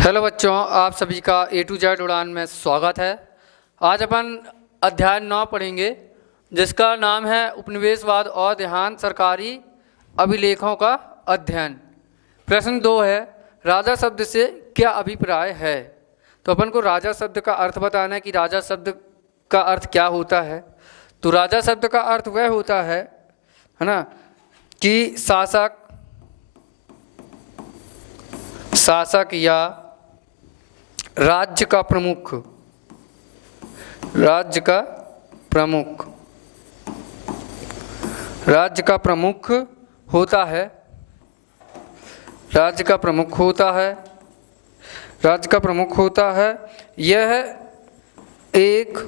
Hello बच्चों, आप सभी का A to Z उड़ान में स्वागत है। आज अपन अध्याय 9 पढ़ेंगे जिसका नाम है उपनिवेशवाद और देहांत सरकारी अभिलेखों का अध्ययन। प्रश्न 2 है, राजा शब्द से क्या अभिप्राय है। तो अपन को राजा शब्द का अर्थ बताना है कि राजा शब्द का अर्थ क्या होता है। तो राजा शब्द का अर्थ वह होता है ना, कि शासक या राज्य का प्रमुख होता है। राज्य का प्रमुख होता है। यह एक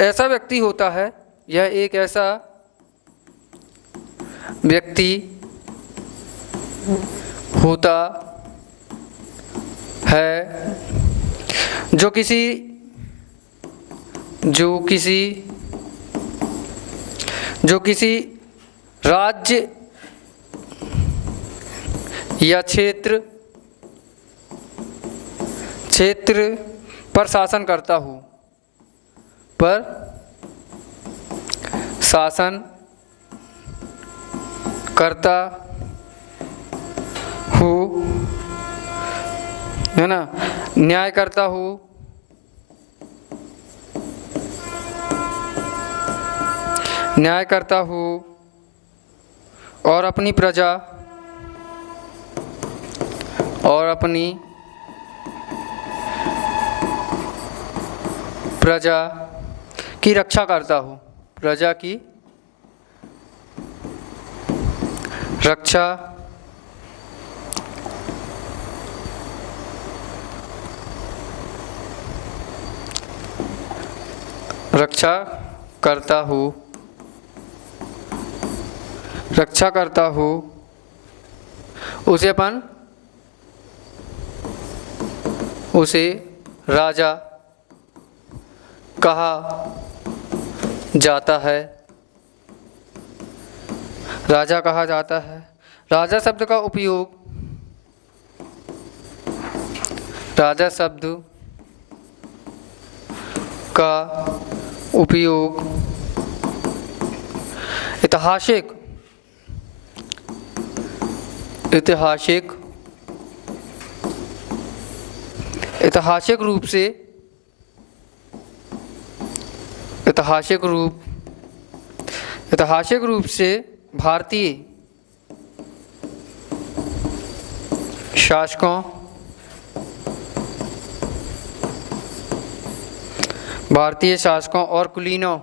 ऐसा व्यक्ति होता है, जो किसी राज्य या क्षेत्र पर शासन करता हो, है ना, न्याय करता हो और अपनी प्रजा की रक्षा करता हो, प्रजा की रक्षा करता हो, उसे राजा कहा जाता है। राजा शब्द का उपयोग ऐतिहासिक रूप से भारतीय शासकों और कुलीनों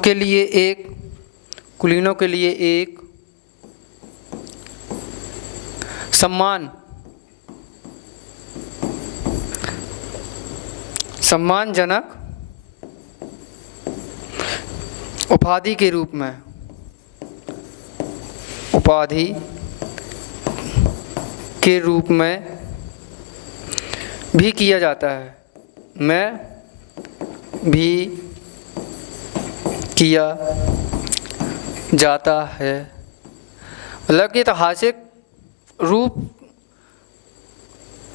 के लिए एक सम्मानजनक उपाधि के रूप में भी किया जाता है। मतलब कि ऐतिहासिक रूप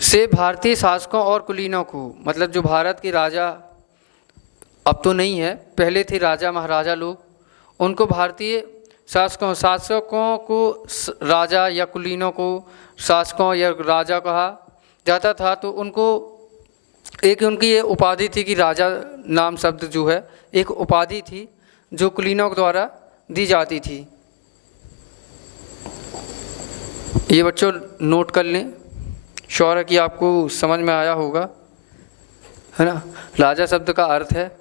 से भारतीय शासकों और कुलीनों को, मतलब जो भारत के राजा अब तो नहीं है, पहले थे राजा महाराजा लोग, उनको भारतीय शासकों को राजा या कुलीनों को शासकों या राजा कहा जाता था। तो उनको एक उनकी ये उपाधि थी कि राजा नाम शब्द जो है एक उपाधि थी जो कुलीनों द्वारा दी जाती थी। ये बच्चों नोट कर लें, श्योर है कि आपको समझ में आया होगा, है ना। राजा शब्द का अर्थ है,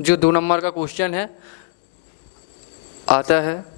जो 2 नंबर का क्वेश्चन है आता है।